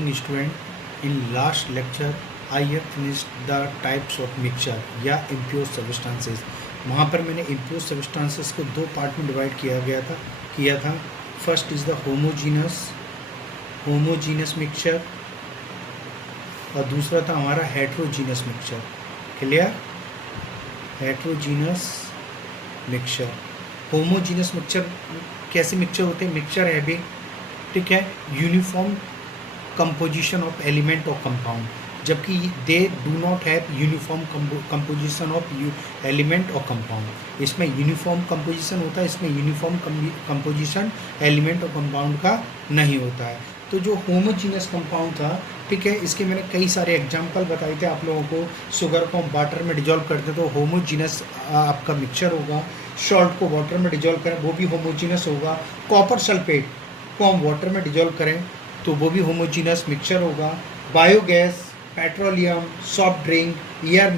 morning student. In last lecture I have finished the types of mixture या impure substances. वहाँ पर मैंने impure substances को दो पार्ट में डिवाइड किया था. First is the homogeneous mixture और दूसरा था हमारा heterogeneous mixture. Clear? Heterogeneous mixture. Homogeneous mixture कैसे मिक्सचर होते हैं? मिक्सचर है भी, ठीक है, यूनिफॉर्म कंपोजिशन ऑफ एलिमेंट और कंपाउंड, जबकि they do not have uniform composition of element और कंपाउंड. इसमें यूनिफॉर्म कंपोजिशन होता है, इसमें यूनिफॉर्म कंपोजिशन एलिमेंट और कंपाउंड का नहीं होता है. तो जो होमोजीनस कंपाउंड था, ठीक है, इसके मैंने कई सारे एग्जांपल बताए थे आप लोगों को. शुगर को हम वाटर में डिजॉल्व करते तो होमोजीनस आपका मिक्सचर होगा. सॉल्ट को वाटर में डिजॉल्व करें वो भी होमोजीनस होगा. कॉपर सल्फेट को हम वाटर में डिजॉल्व करें तो वो भी होमोजीनस मिक्सचर होगा. Biogas, petroleum, soft drink, air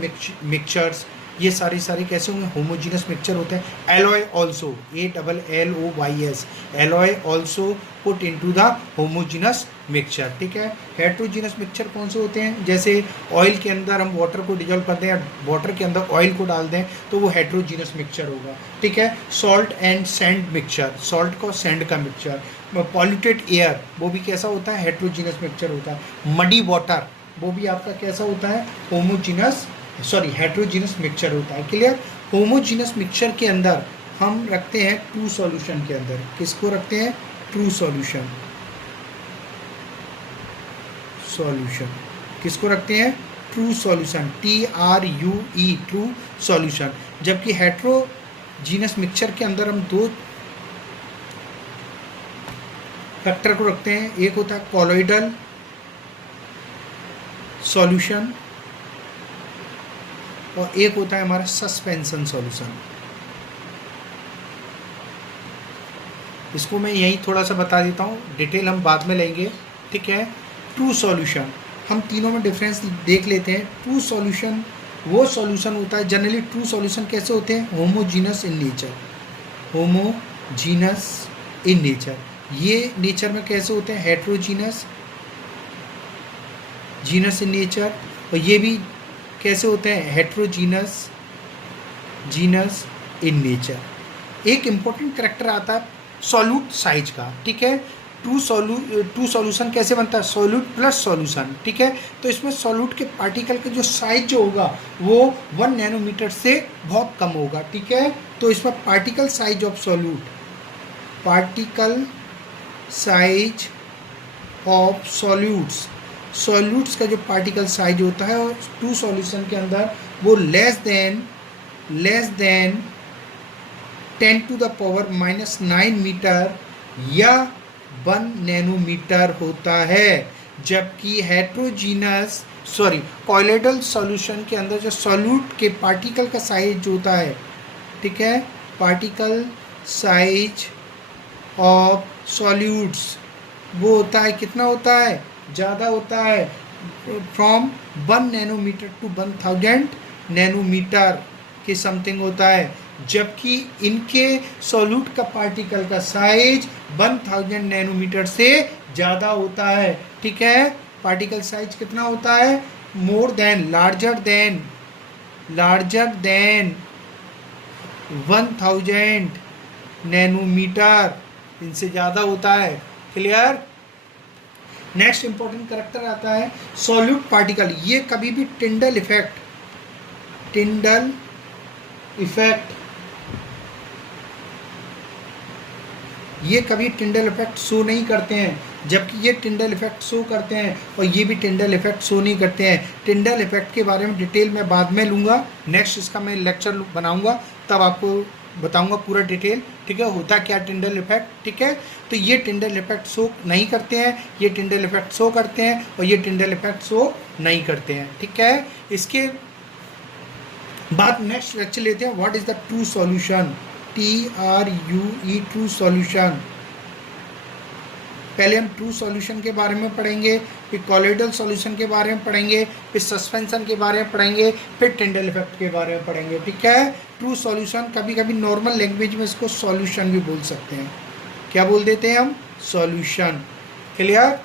mixtures, ये सारे कैसे होंगे? होमोजीनस मिक्सचर होते हैं. Alloy also, ALLOYS, alloy also put into the homogeneous mixture. ठीक है. हेट्रोजीनस मिक्सचर कौन से होते हैं? जैसे ऑयल के अंदर हम वाटर को डिजॉल्व करते हैं या वाटर के अंदर ऑयल को डाल दें तो वो हेट्रोजीनस मिक्सचर होगा. ठीक है. Salt and sand mixture, salt को सैंड का मिक्सचर. पॉल्यूटेड एयर वो भी कैसा होता है? हेट्रोजीनस मिक्सचर होता है. मडी वाटर वो भी आपका कैसा होता है? हेट्रोजीनस मिक्सचर होता है. क्लियर? होमोजीनस मिक्सचर के अंदर हम रखते हैं ट्रू सॉल्यूशन के अंदर. किसको रखते हैं? True solution. किसको रखते हैं? True solution, TRUE, true solution. जबकि हेट्रोजीनस मिक्सचर के अंदर हम दो फैक्टर को रखते हैं. एक होता है कॉलोइडल सॉल्यूशन और एक होता है हमारा सस्पेंशन सॉल्यूशन. इसको मैं यही थोड़ा सा बता देता हूँ, डिटेल हम बाद में लेंगे. ठीक है. ट्रू सॉल्यूशन, हम तीनों में डिफरेंस देख लेते हैं. ट्रू सॉल्यूशन वो सॉल्यूशन होता है, जनरली ट्रू सॉल्यूशन कैसे होते हैं? Homogeneous in nature. ये नेचर में कैसे होते हैं? Heterogeneous in nature. और ये भी कैसे होते हैं? Heterogeneous in nature. एक इम्पोर्टेंट करैक्टर आता है सॉल्यूट साइज का. ठीक है. ट्रू सॉल्यूशन कैसे बनता है? Solute plus solution. ठीक है. तो इसमें सॉल्यूट के पार्टिकल का जो साइज जो होगा वो 1 नैनोमीटर से बहुत कम होगा. ठीक है. तो इसमें पार्टिकल साइज ऑफ सॉल्यूट्स का जो पार्टिकल साइज होता है और ट्रू सॉल्यूशन के अंदर वो लेस देन 10⁻⁻⁹ मीटर या 1 नैनोमीटर होता है. जबकि कॉलोइडल सॉल्यूशन के अंदर जो सॉल्यूट के पार्टिकल का साइज होता है, ठीक है, पार्टिकल साइज ऑफ सॉल्यूट्स वो होता है, कितना होता है? ज़्यादा होता है, फ्रॉम 1 नैनोमीटर टू 1000 नैनोमीटर के समथिंग होता है. जबकि इनके सॉल्यूट का पार्टिकल का साइज 1000 नैनोमीटर से ज़्यादा होता है. ठीक है. पार्टिकल साइज कितना होता है? लार्जर देन 1000 नैनोमीटर, इनसे ज़्यादा होता है. क्लियर? नेक्स्ट इंपॉर्टेंट करैक्टर आता है सॉल्यूट पार्टिकल. ये कभी भी टिंडल इफेक्ट शो नहीं करते हैं, जबकि ये टिंडल इफेक्ट शो करते हैं और ये भी टिंडल इफेक्ट शो नहीं करते हैं. टिंडल इफेक्ट के बारे में डिटेल मैं बाद में लूँगा. नेक्स्ट इसका मैं लेक्चर बनाऊँगा, तब आपको बताऊंगा पूरा डिटेल. ठीक है. होता क्या टिंडल इफेक्ट. ठीक है. तो ये टिंडल इफेक्ट शो नहीं करते हैं, ये टिंडल इफेक्ट शो करते हैं और ये टिंडल इफेक्ट शो नहीं करते हैं. ठीक है. इसके बाद नेक्स्ट लेक्चर लेते हैं what is the true solution. TRUE, true solution. पहले हम ट्रू सॉल्यूशन के बारे में पढ़ेंगे, फिर कॉलोइडल सॉल्यूशन के बारे में पढ़ेंगे, फिर सस्पेंशन के बारे में पढ़ेंगे, फिर टिंडल इफेक्ट के बारे में पढ़ेंगे. ठीक है. ट्रू सॉल्यूशन, कभी कभी नॉर्मल लैंग्वेज में इसको सॉल्यूशन भी बोल सकते हैं. क्या बोल देते हैं हम? Solution. Clear?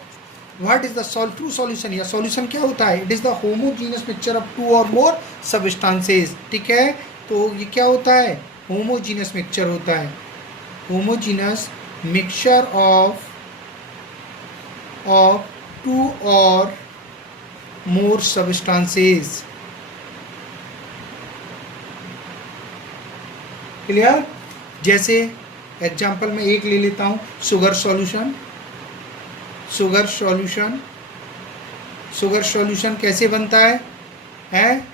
What is the true solution, या सॉल्यूशन क्या होता है, it is the homogeneous mixture of two और मोर सबस्टांसेस, ठीक है। तो ये क्या होता है, होमोजीनियस मिक्सचर होता है, होमोजीनियस मिक्सचर ऑफ टू और मोर सबस्टांसेस, क्लियर। जैसे एग्जाम्पल में एक ले लेता हूँ, शुगर सॉल्यूशन। शुगर सॉल्यूशन कैसे बनता है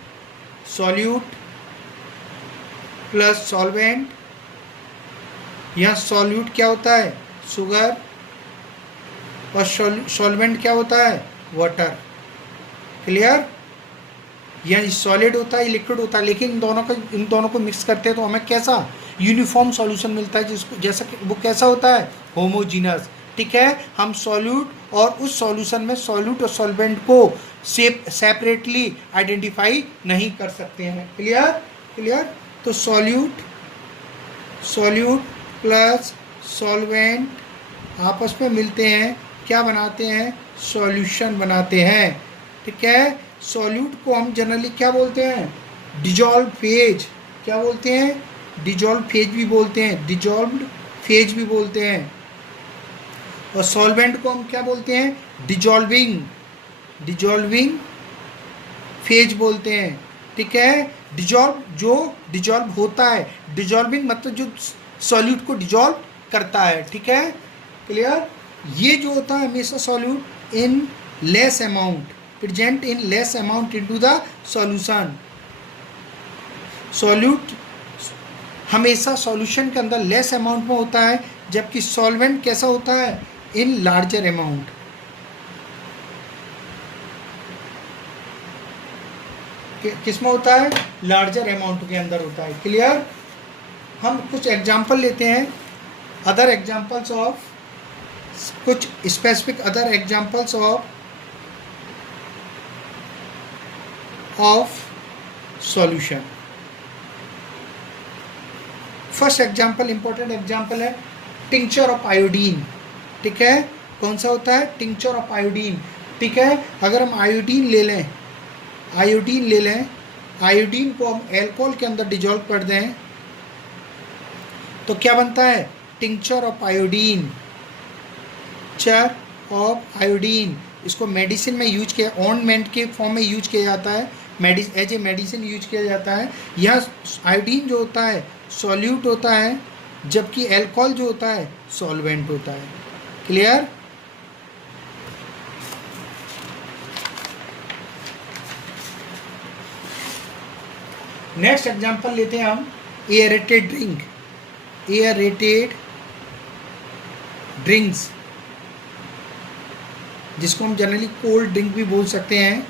सॉल्यूट प्लस सॉल्वेंट, यह सॉल्यूट क्या होता है, शुगर, और सॉल्वेंट क्या होता है, वाटर, क्लियर। यह सॉलिड होता है, लिक्विड होता है, लेकिन इन दोनों को मिक्स करते हैं तो हमें कैसा यूनिफॉर्म सॉल्यूशन मिलता है, जिसको जैसा कि वो कैसा होता है, होमोजीनस, ठीक है। हम सॉल्यूट और उस सॉल्यूशन में सॉल्यूट और सॉल्वेंट को सेपरेटली आइडेंटिफाई नहीं कर सकते हैं, क्लियर। तो सॉल्यूट प्लस सॉल्वेंट आपस में मिलते हैं, क्या बनाते हैं, सॉल्यूशन बनाते हैं, ठीक है। सॉल्यूट को हम जनरली क्या बोलते हैं, डिजॉल्व फेज, क्या बोलते हैं, डिजॉल्व फेज भी बोलते हैं, डिजॉल्व्ड फेज भी बोलते हैं। और सॉल्वेंट को हम क्या बोलते हैं, डिजॉल्विंग फेज बोलते हैं, ठीक है। जो डिजॉल्व होता है, डिजॉल्विंग मतलब जो सॉल्यूट को डिजॉल्व करता है, ठीक है, क्लियर। ये जो होता है हमेशा solute in less amount, present in less amount into the solution. Solute हमेशा सॉल्यूशन के अंदर लेस अमाउंट में होता है, जबकि सॉल्वेंट कैसा होता है, इन लार्जर अमाउंट। किस में होता है, लार्जर अमाउंट के अंदर होता है, क्लियर। हम कुछ एग्जांपल लेते हैं, अदर एग्जांपल्स ऑफ, कुछ specific other examples of solution. First example, important example है टिंक्चर ऑफ आयोडीन, ठीक है। कौन सा होता है, टिंक्चर ऑफ आयोडीन, ठीक है। अगर हम आयोडीन ले लें, आयोडीन को हम एल्कोहल के अंदर डिजॉल्व कर दें तो क्या बनता है, टिंक्चर ऑफ आयोडीन, इसको मेडिसिन में यूज किया, ऑर्नमेंट के फॉर्म में यूज किया जाता है, एज ए मेडिसिन यूज किया जाता है। यह आयोडीन जो होता है सॉल्यूट होता है, जबकि एल्कोहल जो होता है सॉल्वेंट होता है, क्लियर। नेक्स्ट एग्जांपल लेते हैं हम, एयरेटेड ड्रिंक्स, जिसको हम जनरली कोल्ड ड्रिंक भी बोल सकते हैं,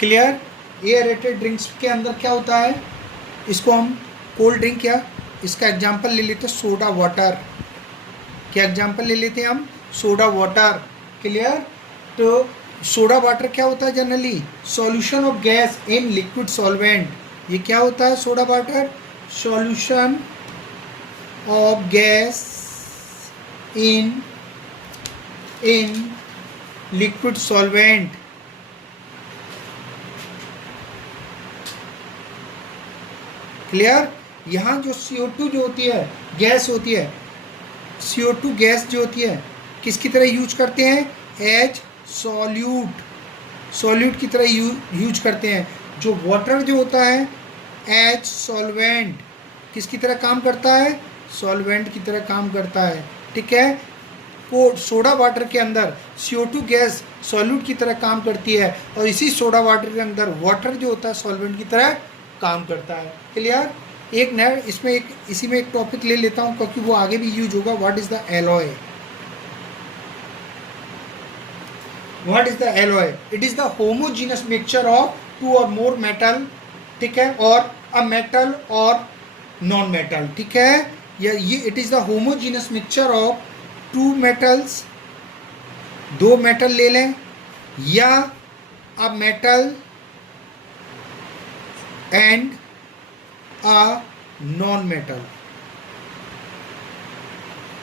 क्लियर। एयरेटेड ड्रिंक्स के अंदर क्या होता है, इसको हम कोल्ड ड्रिंक, या इसका एग्जांपल ले लेते हैं सोडा वाटर, क्या एग्जांपल ले लेते हैं हम, सोडा वाटर, क्लियर। तो सोडा वाटर क्या होता है, generally solution of gas in liquid solvent. ये क्या होता है, soda water, solution of gas in liquid solvent, clear. यहाँ जो CO2 जो होती है, गैस होती है, CO2 गैस जो होती है किसकी तरह यूज करते हैं, एज सॉल्यूट की तरह यूज करते हैं। जो वाटर जो होता है एज सॉल्वेंट, किसकी तरह काम करता है, सॉल्वेंट की तरह काम करता है, ठीक है। को सोडा वाटर के अंदर CO2 गैस सॉल्यूट की तरह काम करती है, और इसी सोडा वाटर के अंदर वाटर जो होता है सॉल्वेंट की तरह काम करता है, क्लियर। एक नया इसमें इसी में एक टॉपिक ले लेता हूँ क्योंकि वो आगे भी यूज होगा, what is the alloy. What is the alloy? It is the homogeneous mixture of two or more metal, ठीक है, और a metal or non metal, ठीक है। ये it is the homogeneous mixture of two metals, दो metal ले लें, या a metal and a non metal,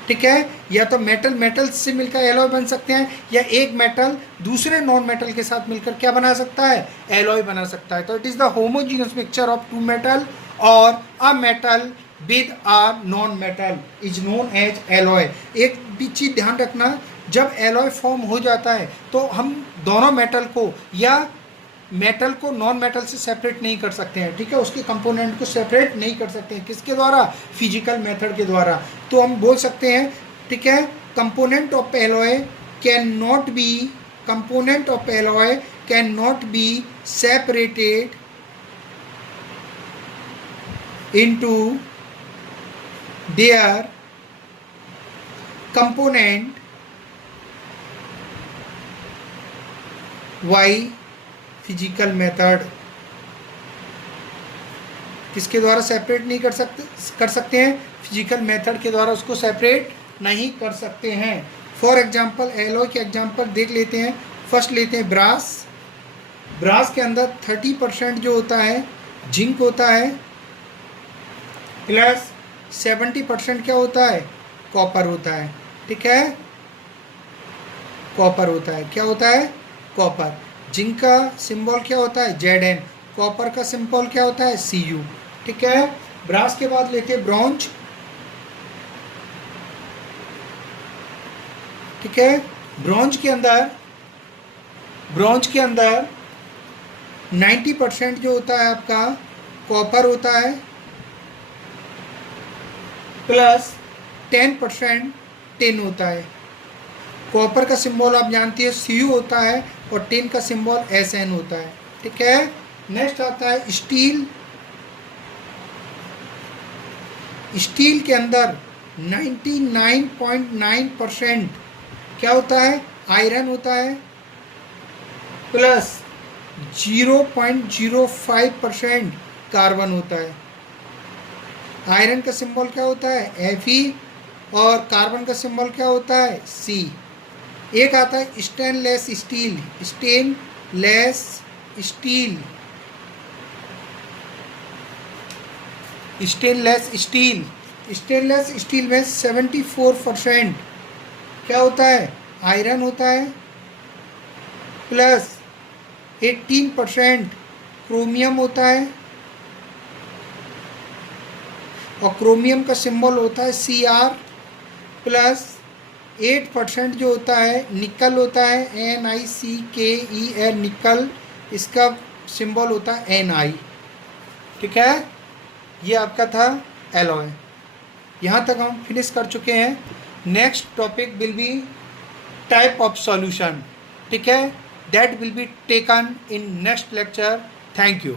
ठीक है, या तो मेटल मेटल से मिलकर एलॉय बन सकते हैं, या एक मेटल दूसरे नॉन मेटल के साथ मिलकर क्या बना सकता है, एलॉय बना सकता है। तो it is the homogeneous mixture of two metal और a metal with a non metal is known as alloy. एक भी चीज़ ध्यान रखना, जब एलॉय फॉर्म हो जाता है तो हम दोनों मेटल को या मेटल को नॉन मेटल से सेपरेट नहीं कर सकते हैं, ठीक है, उसके कंपोनेंट को सेपरेट नहीं कर सकते हैं, किसके द्वारा, फिजिकल मेथड के द्वारा। तो हम बोल सकते हैं, ठीक है, component of alloy can not be, component of alloy can not be separated into their component by physical method. किसके द्वारा सेपरेट नहीं कर सकते हैं, फिजिकल मेथड के द्वारा उसको सेपरेट नहीं कर सकते हैं। फॉर एग्जांपल एलॉय के एग्जांपल देख लेते हैं। फर्स्ट लेते हैं ब्रास। ब्रास के अंदर 30% जो होता है जिंक होता है, प्लस 70% क्या होता है, कॉपर होता है, ठीक है, कॉपर होता है, क्या होता है, कॉपर। जिंक का सिंबल क्या होता है, Zn। कॉपर का सिंबल क्या होता है, Cu, ठीक है। ब्रास के बाद लेते हैं ब्रॉन्ज, ठीक है। ब्रॉन्ज के अंदर 90% जो होता है आपका कॉपर होता है, प्लस 10% टिन होता है। कॉपर का सिंबल आप जानती है Cu होता है, और टिन का सिंबल Sn होता है, ठीक है। नेक्स्ट आता है स्टील। स्टील के अंदर 99.9% क्या होता है, आयरन होता है, प्लस 0.05% कार्बन होता है। आयरन का सिंबल क्या होता है, Fe, और कार्बन का सिंबल क्या होता है, C। एक आता है stainless steel. Stainless steel, stainless steel, stainless steel में 74% क्या होता है, आयरन होता है, प्लस 18% क्रोमियम होता है, और क्रोमियम का सिंबल होता है Cr, प्लस 8% जो होता है निकल होता है, NiCke, निकल, इसका सिंबल होता है Ni, ठीक है। ये आपका था एलॉय। यहाँ तक हम फिनिश कर चुके हैं। Next topic will be type of solution, ठीक है, that will be taken in next lecture. Thank you.